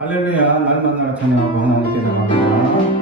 할렐루야, 날마다 나를 찬양하고 하나님께 나갑니다.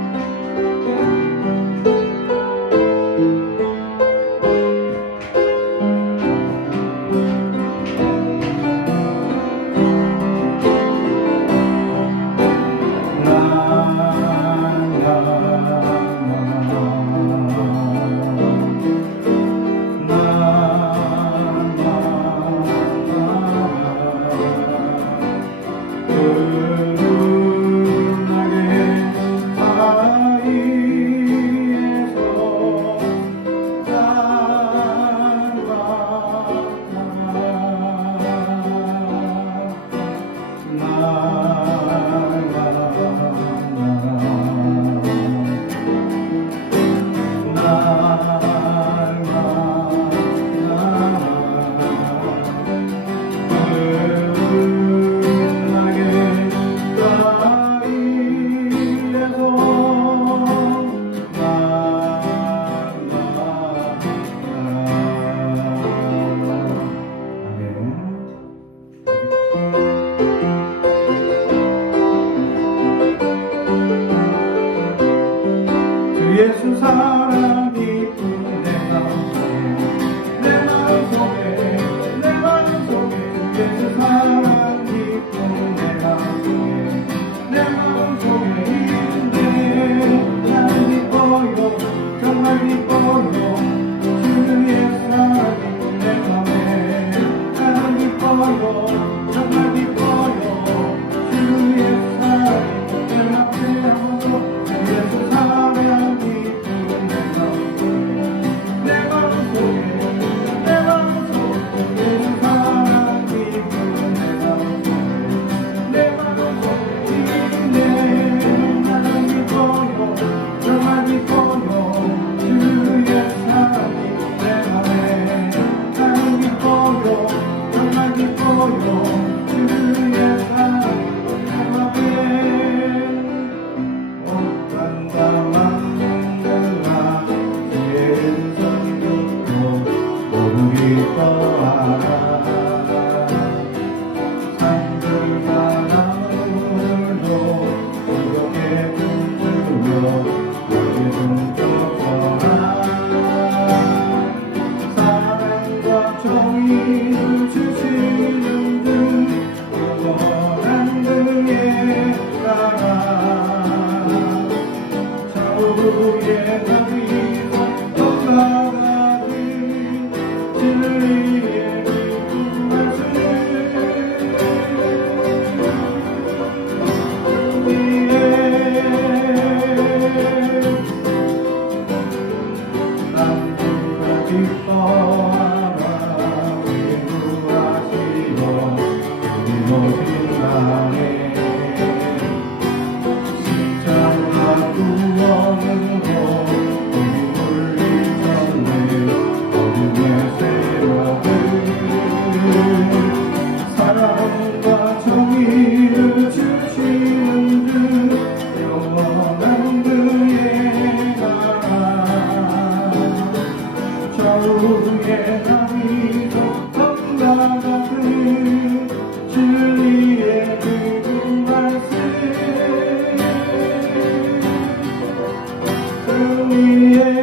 예수 사랑 깊은 내 마음속에 내 마음속에 내 마음속에 예수 사랑 깊은 내 마음속에 내 마음속에 있는데 나는 기뻐요 정말 기뻐요 주의 사랑이 내 맘에 나는 기뻐요 정말 기뻐요 주의 사랑이 내 맘에 하고 예수 사랑 사랑과 정의를 주시는 그 영원한 그의 나라 저우의 나비 덕분과 같은 진리의 그 말씀 그 위에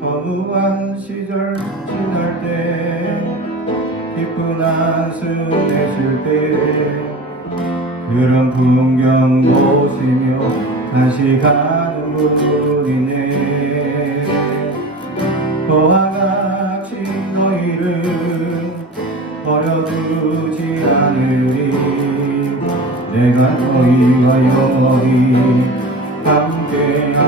허무한 시절 지날 때 기쁜 한숨 내쉴 때 그런 풍경 보시며 다시 가는 분이네 너와 같이 너희를 버려두지 않으리. 내가 너희와 영원히 함께하리라.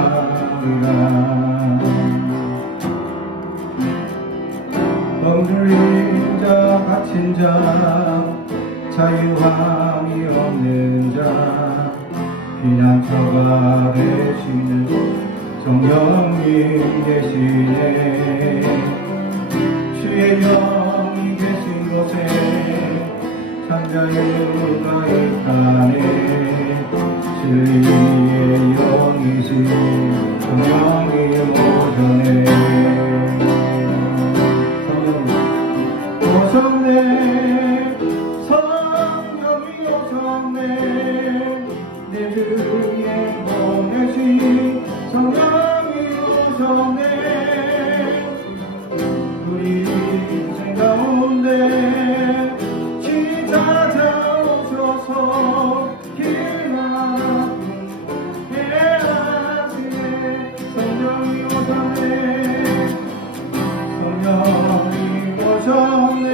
덩들린 자 갇힌 자 자유함이 없는 자 피난처가 되시는 성령님 계시네. 주의 영이 계신 곳에 참자유가 있다네. 진리의 영이신 성령이 오셨네. 오셨네. 성령이 오셨네. 내 주에 보내신 성령이 오셨네. 우리 인생 가운데 찾아오셔서 길 막게 하시네. 성령이 오셨네. 성령이 오셨네.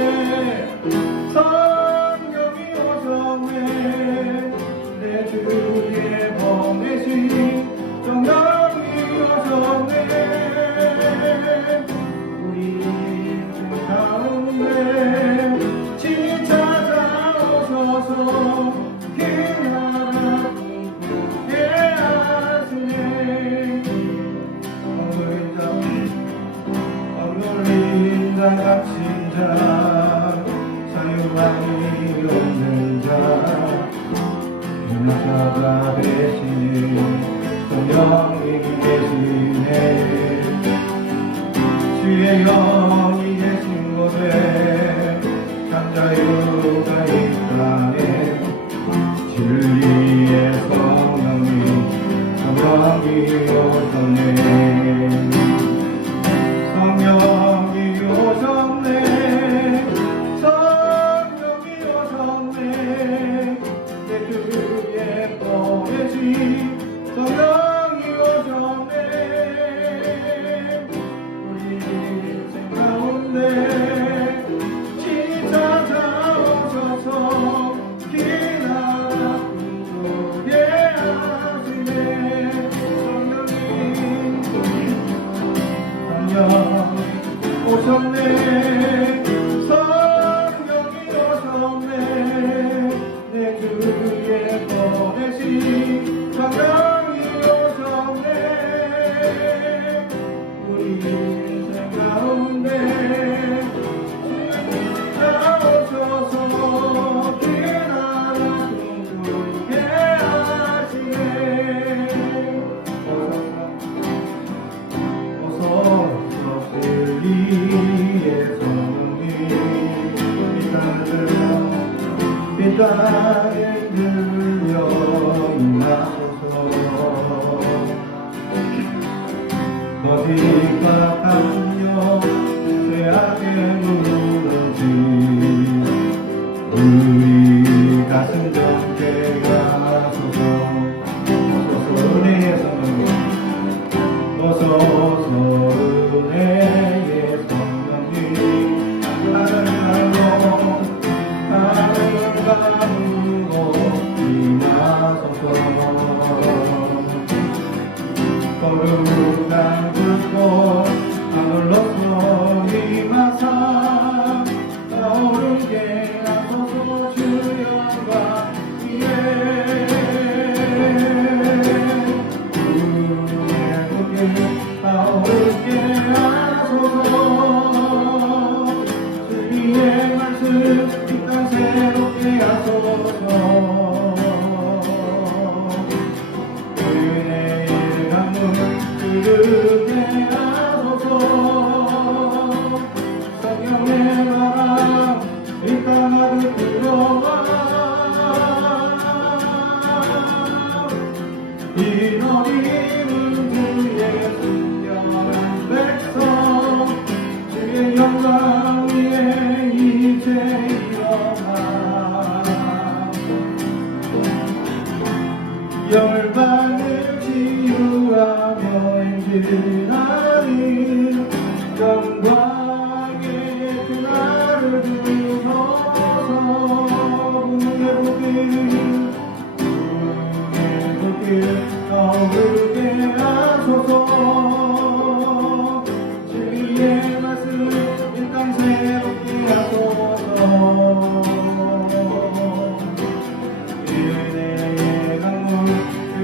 성령이 오셨네. 내 주에 보내신 성령이 오셨네. 우리 인생 가운데 찾아오셔서 길 막게 하시네. 억눌린 자 갇힌 자 자유함이 없는 자 피난처가 되시는 성령님 계시네. 주의 영이 계신 곳에 참자유가 있다네. 진리의 성령이 오셨네. 성령이 오셨네. 성령이 오셨네. 내 주에 보내신 성령이 오셨네. 우리 인생 가운데 찾아오셔서 길 아프게 하시네. 성령이 오셨네. 성령이 오셨네. 내 주에 보내신 성령이 오셨네. 우리 인생 가운데 나오셔서 길 하나 둥글게 하시네. 어서 진리의 성령님 이 땅에 들려 임하소서. 거짓과 강력 죄악에 무너진 우리 가슴 정케 하소서. 어서 은혜의 성령님 어서 은혜의 성령님 하늘나로 하늘가로 임하소서. 거룩한 불꽃 하늘로서 임하사 떠오르게 하소서. 주 영광 위에 떠오르게 하소서. 주의 말씀 이 땅 새롭게 하소서. 은혜의 강물 흐르게 하소서. 성령의 바람 이 땅 가득 들어와 이 너희는 주의 순결한 백성 주의 영광 위에 이제 일어나 열방을 치유하며 행진하니 영광의 그날을 두셔서 떠오르게 하소서. 진리의 말씀 이 땅 새롭게 하소서. 은혜의 강물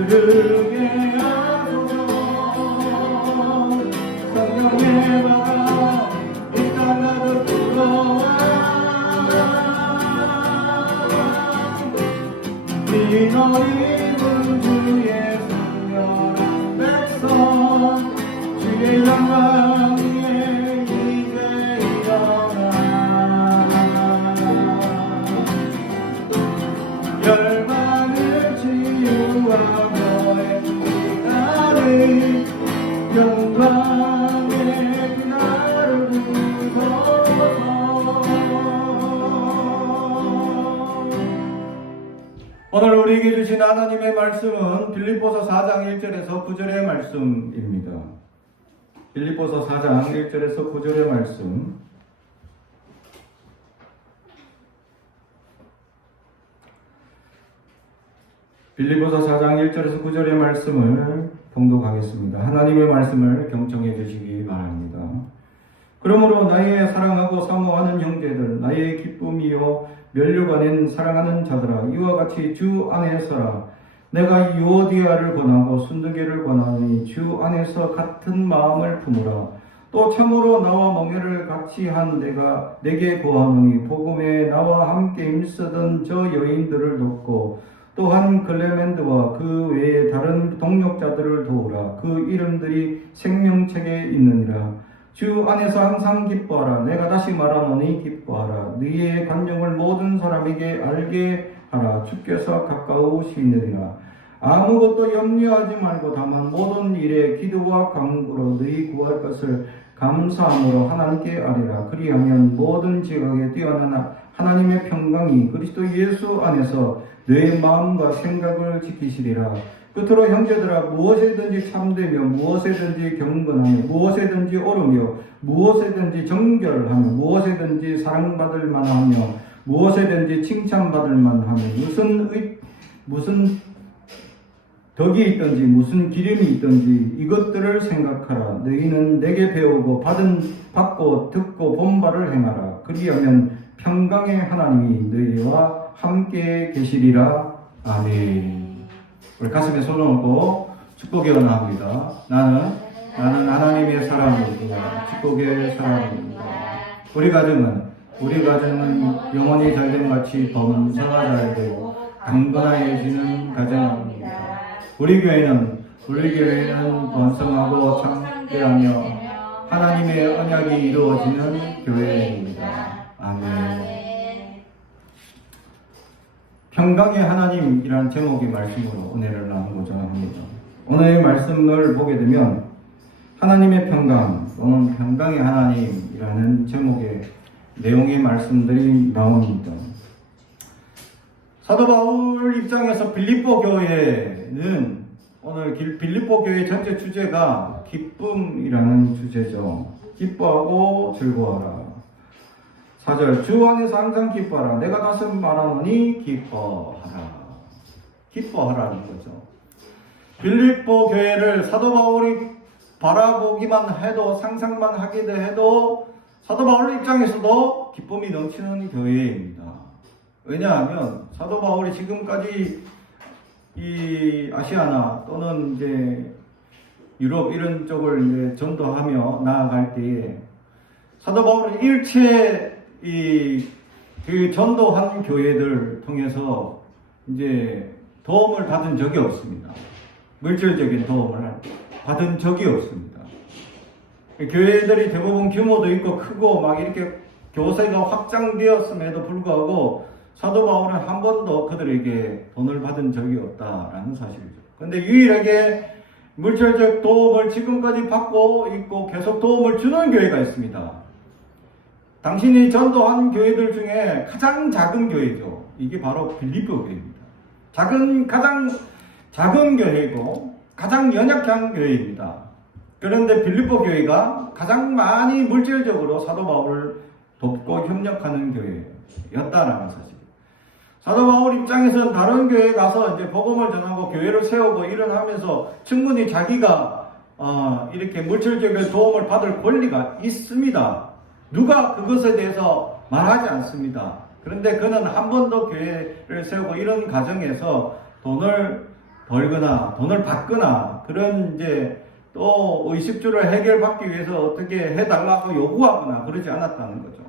흐르게 하소서. 성령의 바다 이 땅 가득 불어와 빛너리 주의 순결한 백성 주의 영광 위에 이제 일어나 열방을 치유하며 나를 영광의 그날을 부르소서. 오늘 우리에게 주신 하나님의 말씀은 빌립보서 4장 1절에서 9절의 말씀입니다. 빌립보서 4장 1절에서 9절의 말씀. 빌립보서 4장 1절에서 9절의 말씀을 봉독하겠습니다. 하나님의 말씀을 경청해 주시기 바랍니다. 그러므로 나의 사랑하고 사모하는 형제들, 나의 기쁨이요 면류관인 사랑하는 자들아, 이와 같이 주 안에 서라. 내가 유오디아를 권하고 순두개를 권하니 주 안에서 같은 마음을 품으라. 또 참으로 나와 멍에를 같이 한 내가 내게 고하노니 복음에 나와 함께 힘쓰던 저 여인들을 돕고 또한 글레멘드와 그 외에 다른 동역자들을 도우라. 그 이름들이 생명책에 있느니라. 주 안에서 항상 기뻐하라. 내가 다시 말하노니 기뻐하라. 너희의 간증을 모든 사람에게 알게 하라. 주께서 가까우시느니라. 아무것도 염려하지 말고 다만 모든 일에 기도와 간구로 너희 구할 것을 감사함으로 하나님께 아뢰라. 그리하면 모든 지각에 뛰어난 하나님의 평강이 그리스도 예수 안에서 너의 마음과 생각을 지키시리라. 끝으로 형제들아, 무엇에든지 참되며 무엇에든지 경건하며 무엇에든지 옳으며 무엇에든지 정결하며 무엇에든지 사랑받을 만하며 무엇에든지 칭찬받을 만하며 무슨 덕이 있든지 무슨 기름이 있든지 이것들을 생각하라. 너희는 내게 배우고 받고 듣고 본 바를 행하라. 그리하면 평강의 하나님이 너희와 함께 계시리라. 아멘. 우리 가슴에 손을 얹고 축복의 언어합니다. 나는 하나님의 사람입니다. 축복의 사람입니다. 우리 가정은 영원히 잘된 같이 범사가 잘되고 강건해지는 가정입니다. 우리 교회는 번성하고 창대하며 하나님의 언약이 이루어지는 교회입니다. 아멘. 평강의 하나님이라는 제목의 말씀으로 은혜를 나누고자 합니다. 오늘의 말씀을 보게 되면 하나님의 평강 또는 평강의 하나님이라는 제목의 내용의 말씀들이 나옵니다. 사도 바울 입장에서 빌립보 교회는 오늘 빌립보 교회 전체 주제가 기쁨이라는 주제죠. 기뻐하고 즐거워하라. 4절 주 안에서 항상 기뻐하라. 내가 다시 말하노니 기뻐하라. 기뻐하라는 거죠. 빌립보 교회를 사도 바울이 바라보기만 해도 상상만 하게 해도 사도 바울 입장에서도 기쁨이 넘치는 교회입니다. 왜냐하면 사도 바울이 지금까지 이 아시아나 또는 이제 유럽 이런 쪽을 이제 전도하며 나아갈 때에 사도 바울은 일체 그 전도한 교회들 통해서 이제 도움을 받은 적이 없습니다. 물질적인 도움을 받은 적이 없습니다. 교회들이 대부분 규모도 있고 크고 막 이렇게 교세가 확장되었음에도 불구하고 사도 바울은 한 번도 그들에게 돈을 받은 적이 없다라는 사실이죠. 그런데 유일하게 물질적 도움을 지금까지 받고 있고 계속 도움을 주는 교회가 있습니다. 당신이 전도한 교회들 중에 가장 작은 교회죠. 이게 바로 빌립보 교회입니다. 가장 작은 교회이고 가장 연약한 교회입니다. 그런데 빌립보 교회가 가장 많이 물질적으로 사도 바울을 돕고 협력하는 교회였다라는 사실. 사도 바울 입장에서는 다른 교회에 가서 이제 복음을 전하고 교회를 세우고 일어나면서 충분히 자기가 이렇게 물질적인 도움을 받을 권리가 있습니다. 누가 그것에 대해서 말하지 않습니다. 그런데 그는 한 번도 교회를 세우고 이런 과정에서 돈을 벌거나 돈을 받거나 그런 이제 또 의식주를 해결받기 위해서 어떻게 해달라고 요구하거나 그러지 않았다는 거죠.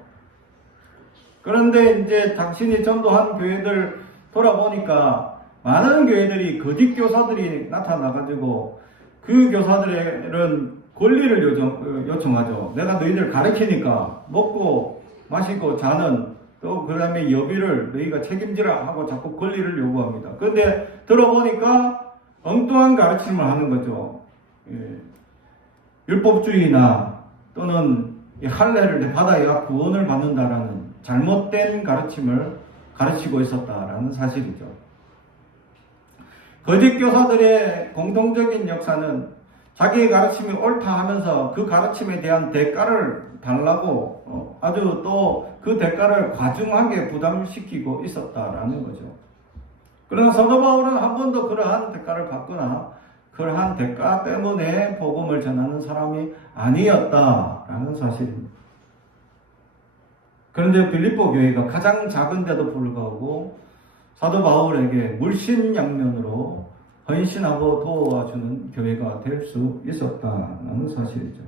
그런데 이제 당신이 전도한 교회들 돌아보니까 많은 교회들이 거짓 교사들이 나타나가지고 그 교사들은 권리를 요청하죠. 내가 너희들 가르치니까 먹고 마시고 자는 또 그 다음에 여비를 너희가 책임지라 하고 자꾸 권리를 요구합니다. 그런데 들어보니까 엉뚱한 가르침을 하는 거죠. 율법주의나 또는 할례를 받아야 구원을 받는다라는 잘못된 가르침을 가르치고 있었다라는 사실이죠. 거짓 교사들의 공통적인 역사는 자기의 가르침이 옳다 하면서 그 가르침에 대한 대가를 달라고 아주 또 그 대가를 과중하게 부담시키고 있었다라는 거죠. 그러나 사도 바울은 한 번도 그러한 대가를 받거나 그러한 대가 때문에 복음을 전하는 사람이 아니었다라는 사실입니다. 그런데 빌립보 교회가 가장 작은데도 불구하고 사도 바울에게 물신양면으로 헌신하고 도와주는 교회가 될 수 있었다는 사실이죠.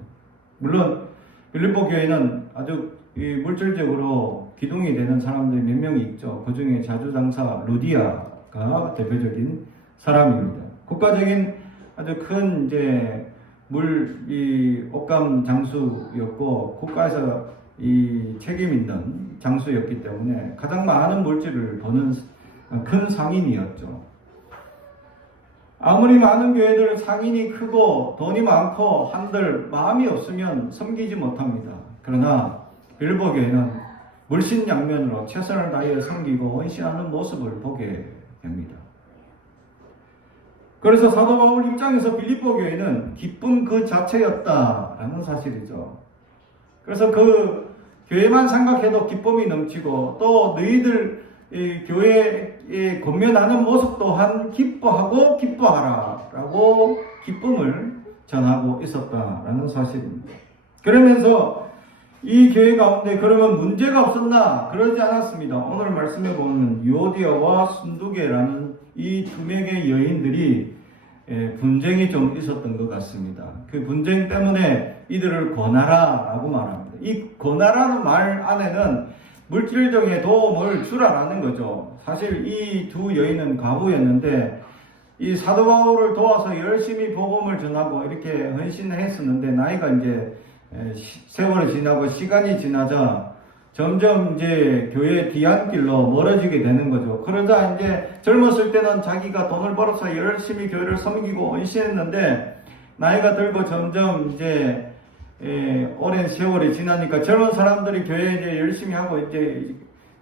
물론 빌립보 교회는 아주 물질적으로 기둥이 되는 사람들이 몇 명이 있죠. 그 중에 자주장사 루디아가 대표적인 사람입니다. 국가적인 아주 큰 이제 옷감 장수였고 국가에서 이 책임 있는 장수였기 때문에 가장 많은 물질을 버는 큰 상인이었죠. 아무리 많은 교회들 상인이 크고 돈이 많고 한들 마음이 없으면 섬기지 못합니다. 그러나 빌립보 교회는 물신양면으로 최선을 다해 섬기고 헌신하는 모습을 보게 됩니다. 그래서 사도 바울 입장에서 빌립보 교회는 기쁨 그 자체였다라는 사실이죠. 그래서 그 교회만 생각해도 기쁨이 넘치고 또 너희들 교회에 권면하는 모습 또한 기뻐하고 기뻐하라 라고 기쁨을 전하고 있었다라는 사실입니다. 그러면서 이 교회 가운데 그러면 문제가 없었나? 그러지 않았습니다. 오늘 말씀해 보면 유오디아와 순두계라는 이 두 명의 여인들이 분쟁이 좀 있었던 것 같습니다. 그 분쟁 때문에 이들을 권하라 라고 말합니다. 이 권하라는 말 안에는 물질적인 도움을 주라라는 거죠. 사실 이 두 여인은 과부였는데 이 사도 바울을 도와서 열심히 복음을 전하고 이렇게 헌신했었는데 나이가 이제 세월이 지나고 시간이 지나자 점점 이제 교회 뒤안길로 멀어지게 되는 거죠. 그러자 이제 젊었을 때는 자기가 돈을 벌어서 열심히 교회를 섬기고 헌신했는데 나이가 들고 점점 이제 오랜 세월이 지나니까 젊은 사람들이 교회에 이제 열심히 하고 이제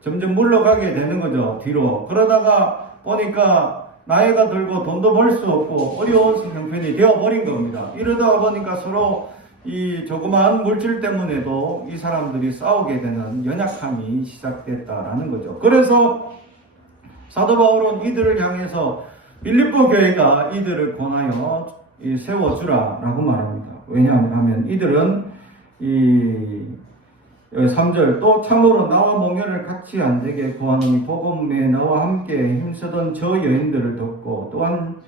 점점 물러가게 되는 거죠. 뒤로. 그러다가 보니까 나이가 들고 돈도 벌 수 없고 어려운 형편이 되어버린 겁니다. 이러다 보니까 서로 이 조그마한 물질 때문에도 이 사람들이 싸우게 되는 연약함이 시작됐다라는 거죠. 그래서 사도 바울은 이들을 향해서 빌립보 교회가 이들을 권하여 세워주라라고 말합니다. 왜냐하면 이들은 이 3절 또 참으로 나와 몽연을 같이 안 되게 구하노니 복음에 나와 함께 힘쓰던 저 여인들을 돕고 또한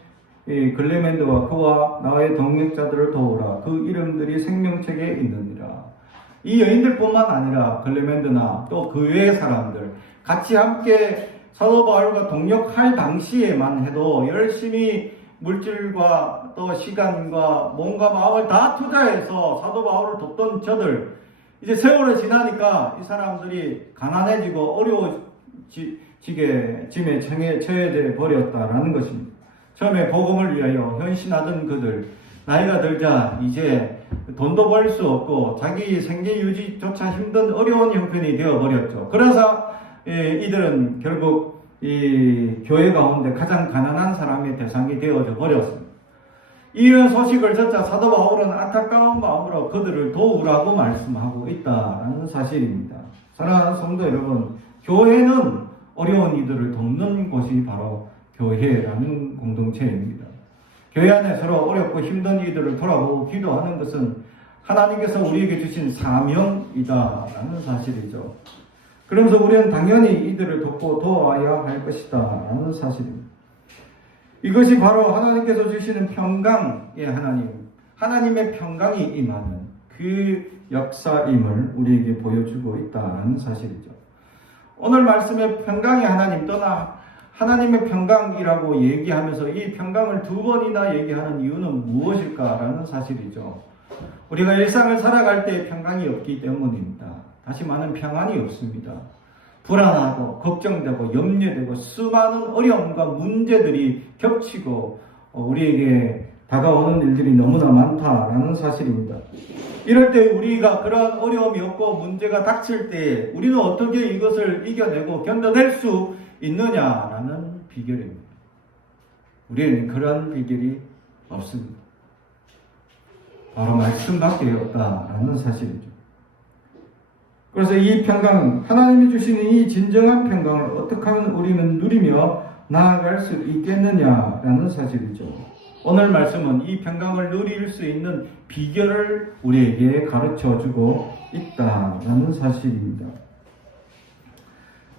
이 글레멘드와 그와 나의 동역자들을 도우라. 그 이름들이 생명책에 있느니라. 이 여인들뿐만 아니라 글레멘드나 또 그 외의 사람들 같이 함께 사도 바울과 동역할 당시에만 해도 열심히 물질과 또 시간과 몸과 마음을 다 투자해서 사도 바울을 돕던 저들 이제 세월이 지나니까 이 사람들이 가난해지고 어려워지게 짐에 처해져 버렸다라는 것입니다. 처음에 복음을 위하여 헌신하던 그들 나이가 들자 이제 돈도 벌 수 없고 자기 생계 유지조차 힘든 어려운 형편이 되어버렸죠. 그래서 이들은 결국 이 교회 가운데 가장 가난한 사람의 대상이 되어져 버렸습니다. 이런 소식을 듣자 사도 바울은 안타까운 마음으로 그들을 도우라고 말씀하고 있다라는 사실입니다. 사랑하는 성도 여러분, 교회는 어려운 이들을 돕는 곳이 바로 교회라는 공동체입니다. 교회 안에 서로 어렵고 힘든 이들을 돌아보고 기도하는 것은 하나님께서 우리에게 주신 사명이다라는 사실이죠. 그러면서 우리는 당연히 이들을 돕고 도와야 할 것이다 라는 사실입니다. 이것이 바로 하나님께서 주시는 평강의 하나님의 평강이 임하는 그 역사임을 우리에게 보여주고 있다는 사실이죠. 오늘 말씀의 평강의 하나님 또나 하나님의 평강이라고 얘기하면서 이 평강을 두 번이나 얘기하는 이유는 무엇일까라는 사실이죠. 우리가 일상을 살아갈 때 평강이 없기 때문입니다. 다시 말하면 평안이 없습니다. 불안하고 걱정되고 염려되고 수많은 어려움과 문제들이 겹치고 우리에게 다가오는 일들이 너무나 많다라는 사실입니다. 이럴 때 우리가 그러한 어려움이 없고 문제가 닥칠 때 우리는 어떻게 이것을 이겨내고 견뎌낼 수 있느냐라는 비결입니다. 우리는 그러한 비결이 없습니다. 바로 말씀밖에 없다라는 사실이죠. 그래서 이 평강, 하나님이 주시는 이 진정한 평강을 어떻게 하면 우리는 누리며 나아갈 수 있겠느냐라는 사실이죠. 오늘 말씀은 이 평강을 누릴 수 있는 비결을 우리에게 가르쳐주고 있다라는 사실입니다.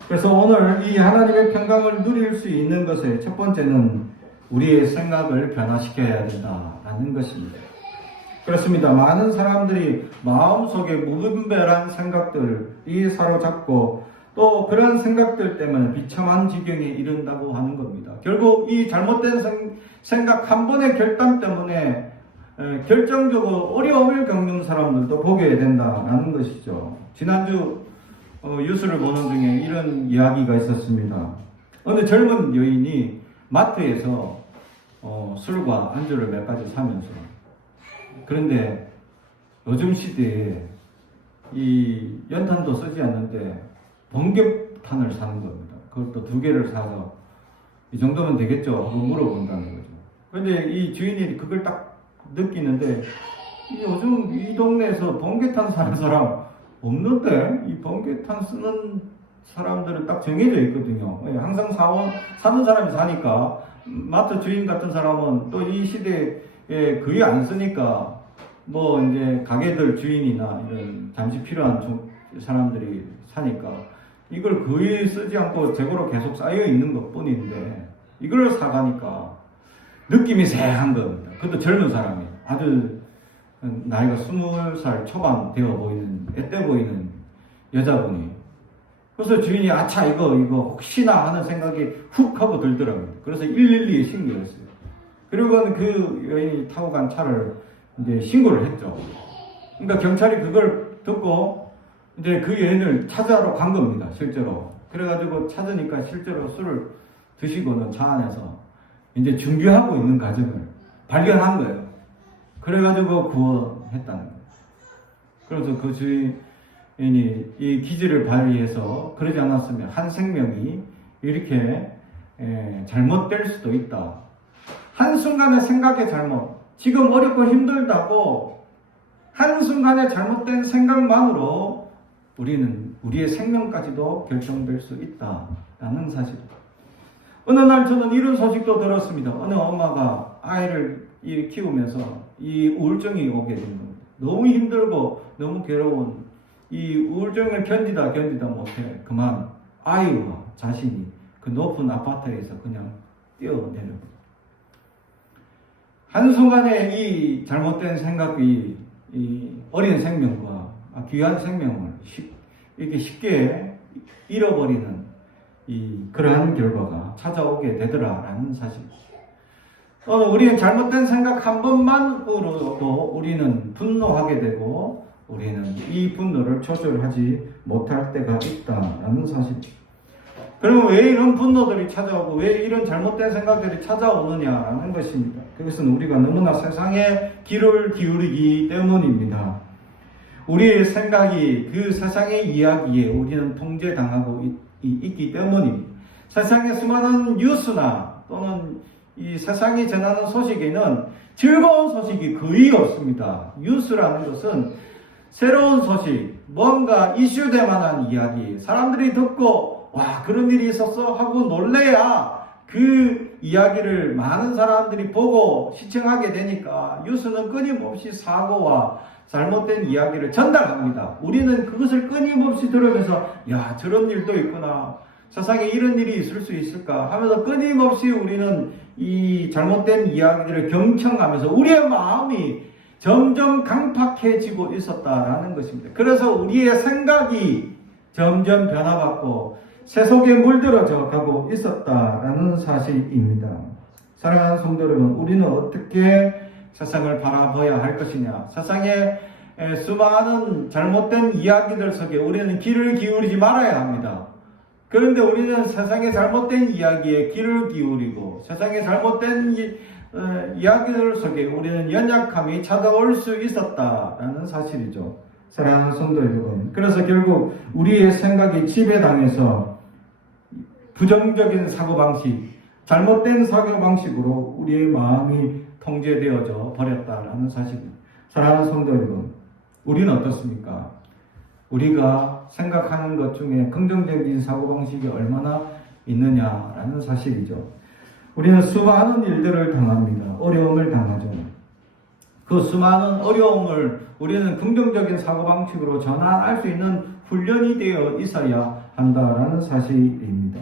그래서 오늘 이 하나님의 평강을 누릴 수 있는 것의 첫 번째는 우리의 생각을 변화시켜야 된다라는 것입니다. 그렇습니다. 많은 사람들이 마음속에 무분별한 생각들이 사로잡고 또 그런 생각들 때문에 비참한 지경에 이른다고 하는 겁니다. 결국 이 잘못된 생각 한 번의 결단 때문에 결정적으로 어려움을 겪는 사람들도 보게 된다는 것이죠. 지난주 뉴스를 보는 중에 이런 이야기가 있었습니다. 어느 젊은 여인이 마트에서 술과 안주를 몇 가지 사면서, 그런데 요즘 시대에 이 연탄도 쓰지 않는데 번개탄을 사는 겁니다. 그것도 2개를 사서 이 정도면 되겠죠 하고 물어본다는 거죠. 그런데 이 주인이 그걸 딱 느끼는데 요즘 이 동네에서 번개탄 사는 사람 없는데, 이 번개탄 쓰는 사람들은 딱 정해져 있거든요. 항상 사는 사람이 사니까 마트 주인 같은 사람은 또 이 시대에 거의 안 쓰니까 뭐 이제 가게들 주인이나 이런 잠시 필요한 사람들이 사니까 이걸 거의 쓰지 않고 재고로 계속 쌓여 있는 것 뿐인데 이걸 사가니까 느낌이 쎄한 겁니다. 그것도 젊은 사람이 아주 나이가 20살 초반 되어 보이는 애때 보이는 여자분이, 그래서 주인이 아차 이거 혹시나 하는 생각이 훅 하고 들더라고요. 그래서 112에 신고했어요. 그리고는 그 여인이 타고 간 차를 이제 신고를 했죠. 그러니까 경찰이 그걸 듣고 이제 그 여인을 찾아러 간 겁니다, 실제로. 그래가지고 찾으니까 실제로 술을 드시고는 차 안에서 이제 준비하고 있는 과정을 발견한 거예요. 그래가지고 구원했다는 거예요. 그래서 그 주인이 이 기지를 발휘해서 그러지 않았으면 한 생명이 이렇게 잘못될 수도 있다. 한순간의 생각의 잘못, 지금 어렵고 힘들다고 한순간의 잘못된 생각만으로 우리는 우리의 생명까지도 결정될 수 있다라는 사실입니다. 어느 날 저는 이런 소식도 들었습니다. 어느 엄마가 아이를 키우면서 이 우울증이 오게 된 겁니다. 너무 힘들고 너무 괴로운 이 우울증을 견디다 못해 그만 아이와 자신이 그 높은 아파트에서 그냥 뛰어내립니다. 한순간에 이 잘못된 생각이 이 어린 생명과 귀한 생명을 이렇게 쉽게 잃어버리는 그러한 결과가 찾아오게 되더라라는 사실. 우리는 잘못된 생각 한 번만으로도 우리는 분노하게 되고 우리는 이 분노를 조절하지 못할 때가 있다라는 사실. 그러면 왜 이런 분노들이 찾아오고 왜 이런 잘못된 생각들이 찾아오느냐라는 것입니다. 그것은 우리가 너무나 세상에 귀를 기울이기 때문입니다. 우리의 생각이 그 세상의 이야기에 우리는 통제당하고 있기 때문입니다. 세상의 수많은 뉴스나 또는 이 세상이 전하는 소식에는 즐거운 소식이 거의 없습니다. 뉴스라는 것은 새로운 소식, 뭔가 이슈될 만한 이야기, 사람들이 듣고 와 그런 일이 있었어 하고 놀래야 그 이야기를 많은 사람들이 보고 시청하게 되니까 뉴스는 끊임없이 사고와 잘못된 이야기를 전달합니다. 우리는 그것을 끊임없이 들으면서 야 저런 일도 있구나, 세상에 이런 일이 있을 수 있을까 하면서 끊임없이 우리는 이 잘못된 이야기들을 경청하면서 우리의 마음이 점점 강팍해지고 있었다라는 것입니다. 그래서 우리의 생각이 점점 변화받고 세속에 물들어져 가고 있었다라는 사실입니다. 사랑하는 성도 여러분, 우리는 어떻게 세상을 바라봐야 할 것이냐? 세상에 수많은 잘못된 이야기들 속에 우리는 귀를 기울이지 말아야 합니다. 그런데 우리는 세상의 잘못된 이야기에 귀를 기울이고 세상의 잘못된 이야기들 속에 우리는 연약함이 찾아올 수 있었다라는 사실이죠. 사랑하는 성도 여러분, 그래서 결국 우리의 생각이 지배당해서 부정적인 사고방식, 잘못된 사고방식으로 우리의 마음이 통제되어져 버렸다라는 사실입니다. 사랑하는 성도 여러분, 우리는 어떻습니까? 우리가 생각하는 것 중에 긍정적인 사고방식이 얼마나 있느냐라는 사실이죠. 우리는 수많은 일들을 당합니다. 어려움을 당하죠. 그 수많은 어려움을 우리는 긍정적인 사고방식으로 전환할 수 있는 훈련이 되어 있어야 한다라는 사실입니다.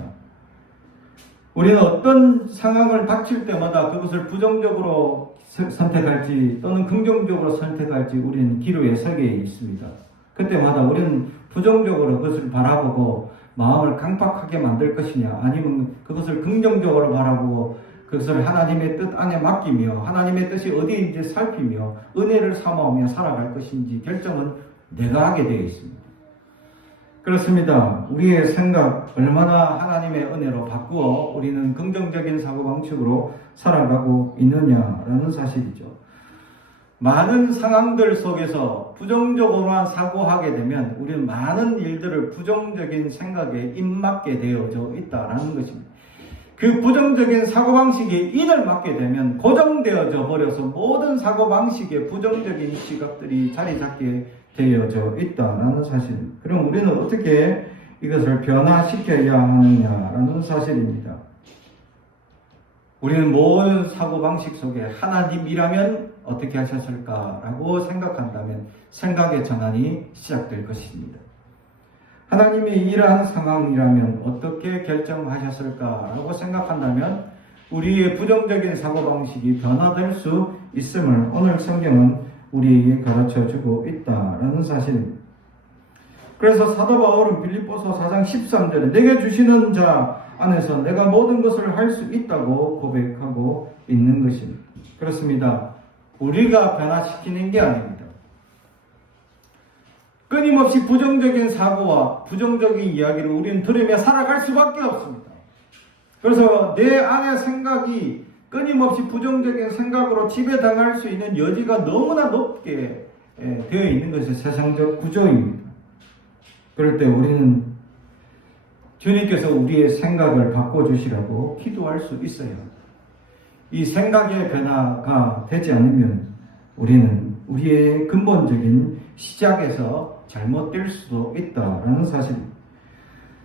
우리는 어떤 상황을 닥칠 때마다 그것을 부정적으로 선택할지 또는 긍정적으로 선택할지 우리는 기로에 서게 있습니다. 그때마다 우리는 부정적으로 그것을 바라보고 마음을 강팍하게 만들 것이냐, 아니면 그것을 긍정적으로 바라보고 그것을 하나님의 뜻 안에 맡기며 하나님의 뜻이 어디인지 살피며 은혜를 삼아오며 살아갈 것인지 결정은 내가 하게 되어 있습니다. 그렇습니다. 우리의 생각 얼마나 하나님의 은혜로 바꾸어 우리는 긍정적인 사고방식으로 살아가고 있느냐라는 사실이죠. 많은 상황들 속에서 부정적으로만 사고하게 되면 우리는 많은 일들을 부정적인 생각에 입맞게 되어져 있다라는 것입니다. 그 부정적인 사고방식이 인을 맞게 되면 고정되어져 버려서 모든 사고방식에 부정적인 시각들이 자리 잡게 되어져 있다라는 사실입니다. 그럼 우리는 어떻게 이것을 변화시켜야 하느냐라는 사실입니다. 우리는 모든 사고방식 속에 하나님이라면 어떻게 하셨을까라고 생각한다면 생각의 전환이 시작될 것입니다. 하나님이 이러한 상황이라면 어떻게 결정하셨을까라고 생각한다면 우리의 부정적인 사고방식이 변화될 수 있음을 오늘 성경은 우리에게 가르쳐주고 있다라는 사실입니다. 그래서 사도 바울은 빌립보서 4장 13절에 내게 주시는 자 안에서 내가 모든 것을 할 수 있다고 고백하고 있는 것입니다. 그렇습니다. 우리가 변화시키는 게 아닙니다. 끊임없이 부정적인 사고와 부정적인 이야기를 우리는 들으며 살아갈 수밖에 없습니다. 그래서 내 안의 생각이 끊임없이 부정적인 생각으로 지배당할 수 있는 여지가 너무나 높게 되어 있는 것이 세상적 구조입니다. 그럴 때 우리는 주님께서 우리의 생각을 바꿔주시라고 기도할 수 있어요. 이 생각의 변화가 되지 않으면 우리는 우리의 근본적인 시작에서 잘못될 수도 있다라는 사실입니다.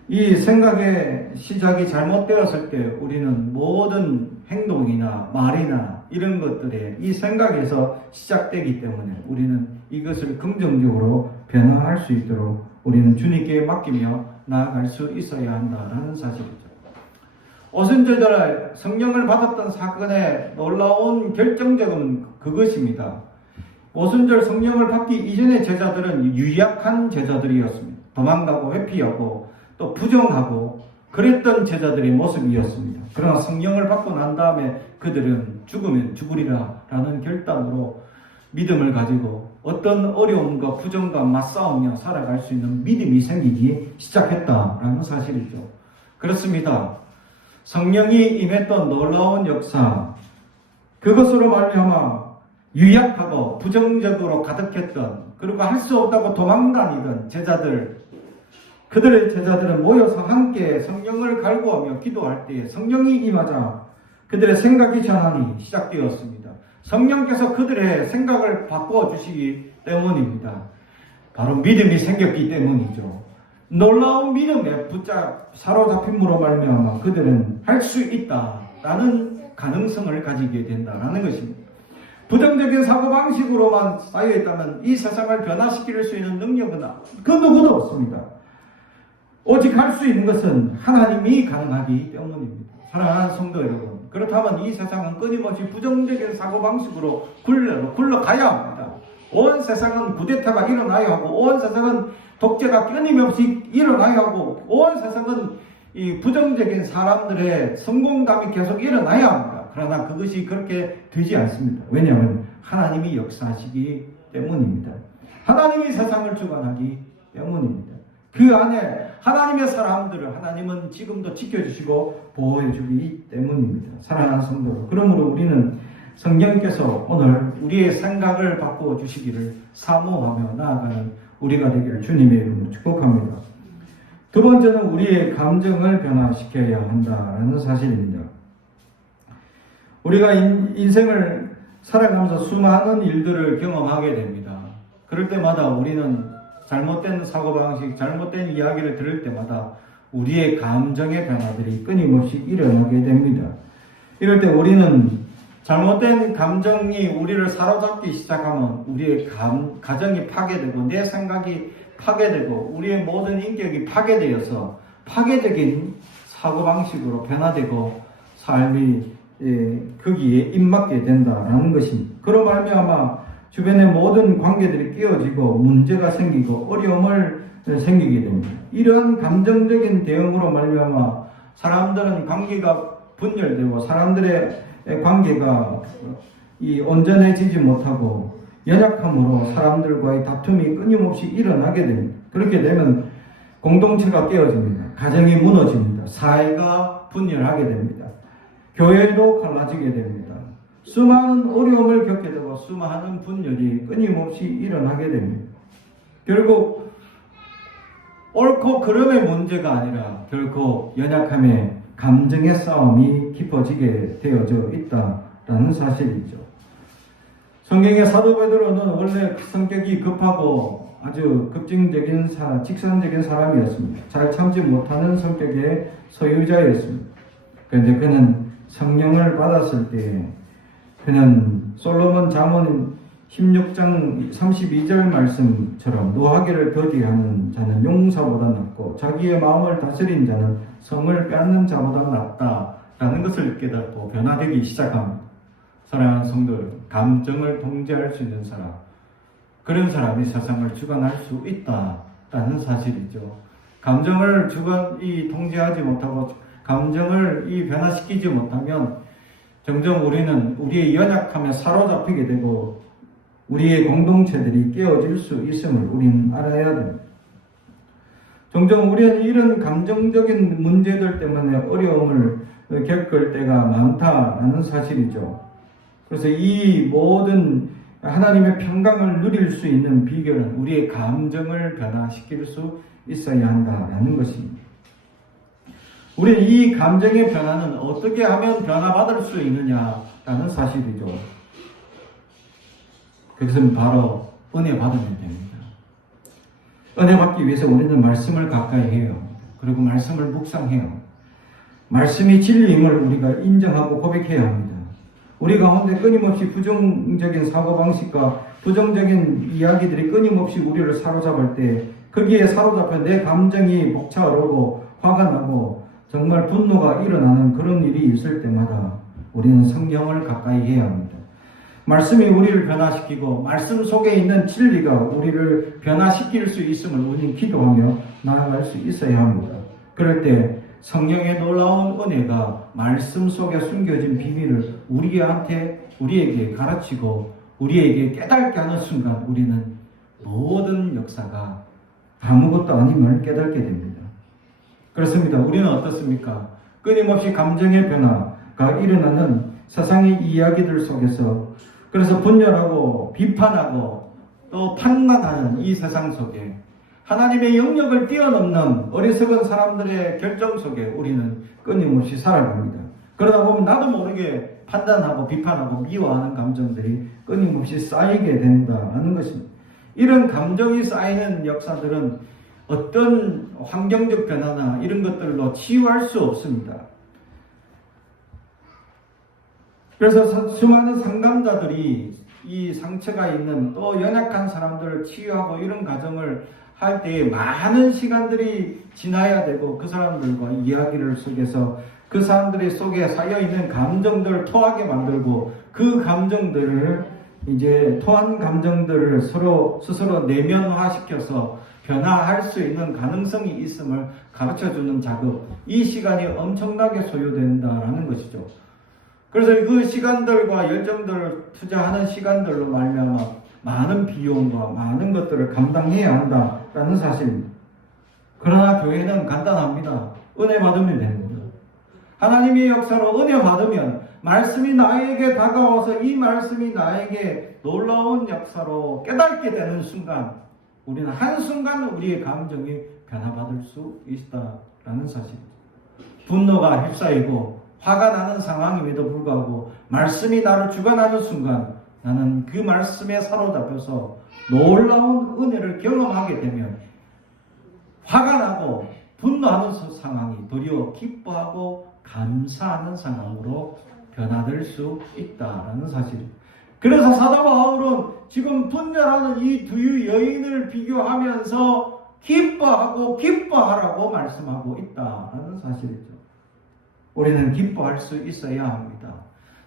이 생각의 시작이 잘못되었을 때 우리는 모든 행동이나 말이나 이런 것들에 이 생각에서 시작되기 때문에 우리는 이것을 긍정적으로 변화할 수 있도록 우리는 주님께 맡기며 나아갈 수 있어야 한다라는 사실이죠. 오순절날 성령을 받았던 사건의 놀라운 결정적은 그것입니다. 오순절 성령을 받기 이전의 제자들은 유약한 제자들이었습니다. 도망가고 회피하고 또 부정하고 그랬던 제자들의 모습이었습니다. 그러나 성령을 받고 난 다음에 그들은 죽으면 죽으리라 라는 결단으로 믿음을 가지고 어떤 어려움과 부정과 맞싸우며 살아갈 수 있는 믿음이 생기기 시작했다라는 사실이죠. 그렇습니다. 성령이 임했던 놀라운 역사, 그것으로 말미암아 유약하고 부정적으로 가득했던, 그리고 할 수 없다고 도망다니던 제자들, 그들의 제자들은 모여서 함께 성령을 갈구하며 기도할 때에 성령이 임하자 그들의 생각이 전환이 시작되었습니다. 성령께서 그들의 생각을 바꾸어 주시기 때문입니다. 바로 믿음이 생겼기 때문이죠. 놀라운 믿음에 사로잡힘으로 말미암아 그들은 할 수 있다라는 가능성을 가지게 된다라는 것입니다. 부정적인 사고방식으로만 쌓여있다면 이 세상을 변화시킬 수 있는 능력은 그 누구도 없습니다. 오직 할 수 있는 것은 하나님이 가능하기 때문입니다. 사랑하는 성도 여러분, 그렇다면 이 세상은 끊임없이 부정적인 사고방식으로 굴러가야 합니다. 온 세상은 쿠데타가 일어나야 하고, 온 세상은 독재가 끊임없이 일어나야 하고, 온 세상은 이 부정적인 사람들의 성공담이 계속 일어나야 합니다. 그러나 그것이 그렇게 되지 않습니다. 왜냐하면 하나님이 역사하시기 때문입니다. 하나님이 세상을 주관하기 때문입니다. 그 안에 하나님의 사람들을 하나님은 지금도 지켜주시고 보호해주기 때문입니다. 사랑하는 성도, 그러므로 우리는 성령께서 오늘 우리의 생각을 바꾸어 주시기를 사모하며 나아가는 우리가 되기를 주님의 이름으로 축복합니다. 두 번째는 우리의 감정을 변화시켜야 한다는 사실입니다. 우리가 인생을 살아가면서 수많은 일들을 경험하게 됩니다. 그럴 때마다 우리는 잘못된 사고방식, 잘못된 이야기를 들을 때마다 우리의 감정의 변화들이 끊임없이 일어나게 됩니다. 이럴 때 우리는 잘못된 감정이 우리를 사로잡기 시작하면 우리의 가정이 파괴되고 내 생각이 파괴되고 우리의 모든 인격이 파괴되어서 파괴적인 사고방식으로 변화되고 삶이 거기에 입맞게 된다라는 것입니다. 그로 말미암아 주변의 모든 관계들이 깨어지고 문제가 생기고 어려움을 생기게 됩니다. 이러한 감정적인 대응으로 말미암아 사람들은 관계가 분열되고 사람들의 관계가 온전해지지 못하고 연약함으로 사람들과의 다툼이 끊임없이 일어나게 됩니다. 그렇게 되면 공동체가 깨어집니다. 가정이 무너집니다. 사회가 분열하게 됩니다. 교회도 갈라지게 됩니다. 수많은 어려움을 겪게 되고 수많은 분열이 끊임없이 일어나게 됩니다. 결국 옳고 그름의 문제가 아니라 결코 연약함의 감정의 싸움이 깊어지게 되어져 있다라는 사실이죠. 성경의 사도 베드로는 원래 성격이 급하고 아주 직선적인 사람이었습니다. 잘 참지 못하는 성격의 소유자였습니다. 그런데 그는 성령을 받았을 때 그는 솔로몬 잠언 16장 32절 말씀처럼 노하기를 더디하는 자는 용사보다 낫고 자기의 마음을 다스린 자는 성을 빼앗는 자보다 낫다라는 것을 깨닫고 변화되기 시작합니다. 사랑하는 성도 여러분, 감정을 통제할 수 있는 사람, 그런 사람이 세상을 주관할 수 있다라는 사실이죠. 감정을 통제하지 못하고 감정을 변화시키지 못하면 점점 우리는 우리의 연약함에 사로잡히게 되고 우리의 공동체들이 깨어질 수 있음을 우리는 알아야 됩니다. 종종 우리는 이런 감정적인 문제들 때문에 어려움을 겪을 때가 많다라는 사실이죠. 그래서 이 모든 하나님의 평강을 누릴 수 있는 비결은 우리의 감정을 변화시킬 수 있어야 한다라는 것입니다. 우리는 이 감정의 변화는 어떻게 하면 변화받을 수 있느냐라는 사실이죠. 그것은 바로 은혜 받으면 됩니다. 은혜 받기 위해서 우리는 말씀을 가까이 해요. 그리고 말씀을 묵상해요. 말씀이 진리임을 우리가 인정하고 고백해야 합니다. 우리 가운데 끊임없이 부정적인 사고방식과 부정적인 이야기들이 끊임없이 우리를 사로잡을 때 거기에 사로잡혀 내 감정이 벅차오르고 화가 나고 정말 분노가 일어나는 그런 일이 있을 때마다 우리는 성령을 가까이 해야 합니다. 말씀이 우리를 변화시키고 말씀 속에 있는 진리가 우리를 변화시킬 수 있음을 우리는 기도하며 나아갈 수 있어야 합니다. 그럴 때 성령의 놀라운 은혜가 말씀 속에 숨겨진 비밀을 우리에게 가르치고 우리에게 깨닫게 하는 순간 우리는 모든 역사가 아무것도 아님을 깨닫게 됩니다. 그렇습니다. 우리는 어떻습니까? 끊임없이 감정의 변화가 일어나는 세상의 이야기들 속에서 그래서 분열하고 비판하고 또 판단하는 이 세상 속에 하나님의 영역을 뛰어넘는 어리석은 사람들의 결정 속에 우리는 끊임없이 살아갑니다. 그러다 보면 나도 모르게 판단하고 비판하고 미워하는 감정들이 끊임없이 쌓이게 된다는 것입니다. 이런 감정이 쌓이는 역사들은 어떤 환경적 변화나 이런 것들로 치유할 수 없습니다. 그래서 수많은 상담자들이 이 상처가 있는 또 연약한 사람들을 치유하고 이런 과정을 할 때에 많은 시간들이 지나야 되고 그 사람들과 이야기를 속에서 그 사람들의 속에 쌓여있는 감정들을 토하게 만들고 그 감정들을 이제 토한 감정들을 스스로 내면화시켜서 변화할 수 있는 가능성이 있음을 가르쳐주는 작업, 이 시간이 엄청나게 소요된다라는 것이죠. 그래서 그 시간들과 열정들을 투자하는 시간들로 말미암아 많은 비용과 많은 것들을 감당해야 한다라는 사실입니다. 그러나 교회는 간단합니다. 은혜 받으면 됩니다. 하나님의 역사로 은혜 받으면 말씀이 나에게 다가와서 이 말씀이 나에게 놀라운 역사로 깨닫게 되는 순간 우리는 한순간 우리의 감정이 변화받을 수 있다라는 사실입니다. 분노가 휩싸이고 화가 나는 상황임에도 불구하고 말씀이 나를 주관하는 순간 나는 그 말씀에 사로잡혀서 놀라운 은혜를 경험하게 되면 화가 나고 분노하는 상황이 도리어 기뻐하고 감사하는 상황으로 변화될 수 있다라는 사실입니다. 그래서 사도 바울은 지금 분열하는 이 두 여인을 비교하면서 기뻐하라고 말씀하고 있다라는 사실이죠. 우리는 기뻐할 수 있어야 합니다.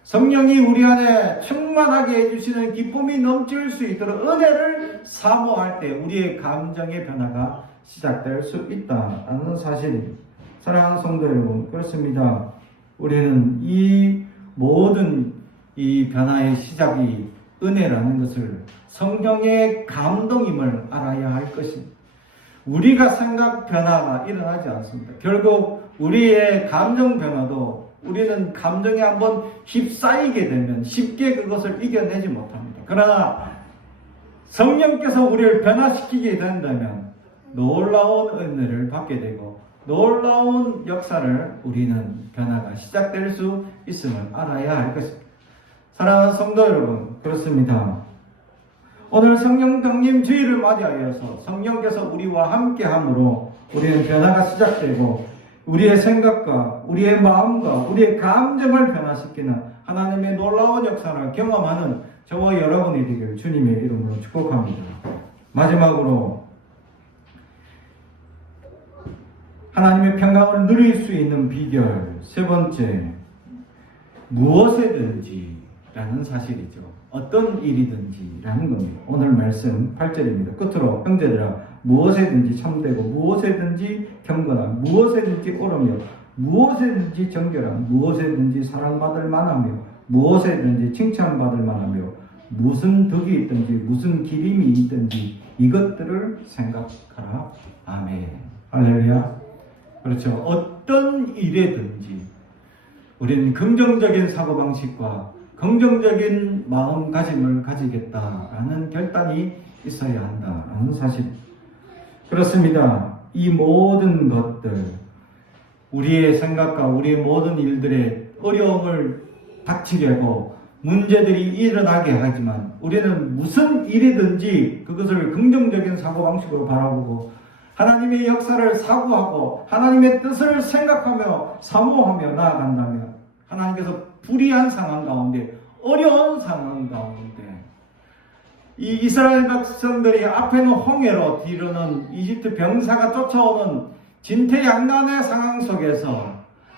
성령이 우리 안에 충만하게 해주시는 기쁨이 넘칠 수 있도록 은혜를 사모할 때 우리의 감정의 변화가 시작될 수 있다는 사실입니다. 사랑하는 성도 여러분, 그렇습니다. 우리는 이 모든 이 변화의 시작이 은혜라는 것을 성령의 감동임을 알아야 할 것입니다. 우리가 생각 변화가 일어나지 않습니다. 결국 우리의 감정 변화도 우리는 감정에 한번 휩싸이게 되면 쉽게 그것을 이겨내지 못합니다. 그러나 성령께서 우리를 변화시키게 된다면 놀라운 은혜를 받게 되고 놀라운 역사를 우리는 변화가 시작될 수 있음을 알아야 할 것입니다. 사랑하는 성도 여러분, 그렇습니다. 오늘 성령 강림 주일을 맞이하여서 성령께서 우리와 함께함으로 우리는 변화가 시작되고 우리의 생각과 우리의 마음과 우리의 감정을 변화시키는 하나님의 놀라운 역사를 경험하는 저와 여러분이 되길 주님의 이름으로 축복합니다. 마지막으로 하나님의 평강을 누릴 수 있는 비결 세 번째, 무엇에든지 라는 사실이죠. 어떤 일이든지 라는 겁니다. 오늘 말씀 8절입니다. 끝으로 형제들아 무엇에든지 참되고 무엇에든지 경건하고 무엇에든지 옳으며 무엇에든지 정결하고 무엇에든지 사랑받을 만하며 무엇에든지 칭찬받을 만하며 무슨 덕이 있든지 무슨 기림이 있든지 이것들을 생각하라. 아멘. 할렐루야. 그렇죠. 어떤 일에든지 우리는 긍정적인 사고방식과 긍정적인 마음가짐을 가지겠다라는 결단이 있어야 한다라는 사실. 그렇습니다. 이 모든 것들, 우리의 생각과 우리의 모든 일들의 어려움을 닥치려고 문제들이 일어나게 하지만 우리는 무슨 일이든지 그것을 긍정적인 사고방식으로 바라보고 하나님의 역사를 사고하고 하나님의 뜻을 생각하며 사모하며 나아간다면 하나님께서 불의한 상황 가운데 어려운 상황 가운데 이 이스라엘 백성들이 앞에는 홍해로 뒤로는 이집트 병사가 쫓아오는 진퇴양난의 상황 속에서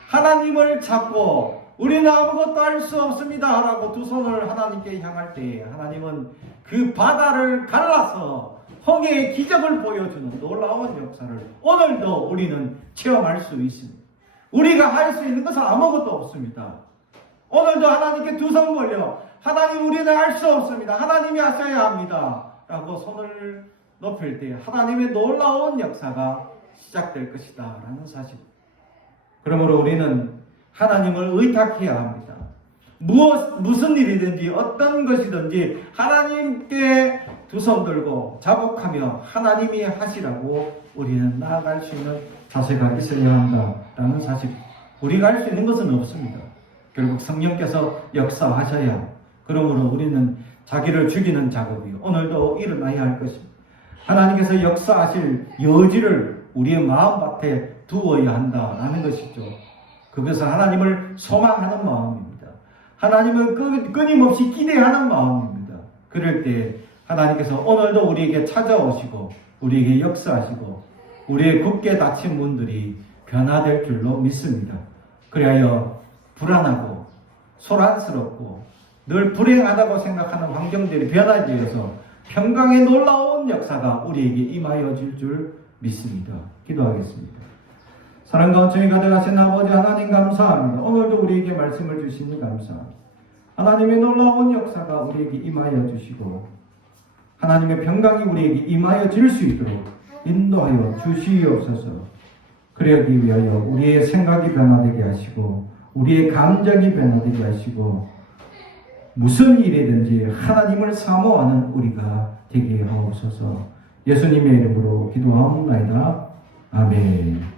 하나님을 찾고 우리는 아무것도 할 수 없습니다 라고 두 손을 하나님께 향할 때에 하나님은 그 바다를 갈라서 홍해의 기적을 보여주는 놀라운 역사를 오늘도 우리는 체험할 수 있습니다. 우리가 할 수 있는 것은 아무것도 없습니다. 오늘도 하나님께 두 손 벌려 하나님 우리는 할 수 없습니다. 하나님이 하셔야 합니다. 라고 손을 높일 때 하나님의 놀라운 역사가 시작될 것이다 라는 사실. 그러므로 우리는 하나님을 의탁해야 합니다. 무슨 일이든지 어떤 것이든지 하나님께 두 손 들고 자복하며 하나님이 하시라고 우리는 나아갈 수 있는 자세가 있어야 한다라는 사실. 우리가 할 수 있는 것은 없습니다. 결국 성령께서 역사하셔야, 그러므로 우리는 자기를 죽이는 작업이 오늘도 일어나야 할 것입니다. 하나님께서 역사하실 여지를 우리의 마음밭에 두어야 한다라는 것이죠. 그것은 하나님을 소망하는 마음입니다. 하나님을 끊임없이 기대하는 마음입니다. 그럴 때 하나님께서 오늘도 우리에게 찾아오시고 우리에게 역사하시고 우리의 굳게 닫힌 문들이 변화될 줄로 믿습니다. 그리하여 불안하고 소란스럽고 늘 불행하다고 생각하는 환경들이 변화되어서 평강의 놀라운 역사가 우리에게 임하여질 줄 믿습니다. 기도하겠습니다. 사랑과 은총이 가득하신 아버지 하나님 감사합니다. 오늘도 우리에게 말씀을 주시니 감사합니다. 하나님의 놀라운 역사가 우리에게 임하여 주시고 하나님의 평강이 우리에게 임하여질 수 있도록 인도하여 주시옵소서. 그러기 위하여 우리의 생각이 변화되게 하시고 우리의 감정이 변화되게 하시고 무슨 일이든지 하나님을 사모하는 우리가 되게 하옵소서. 예수님의 이름으로 기도하옵나이다. 아멘.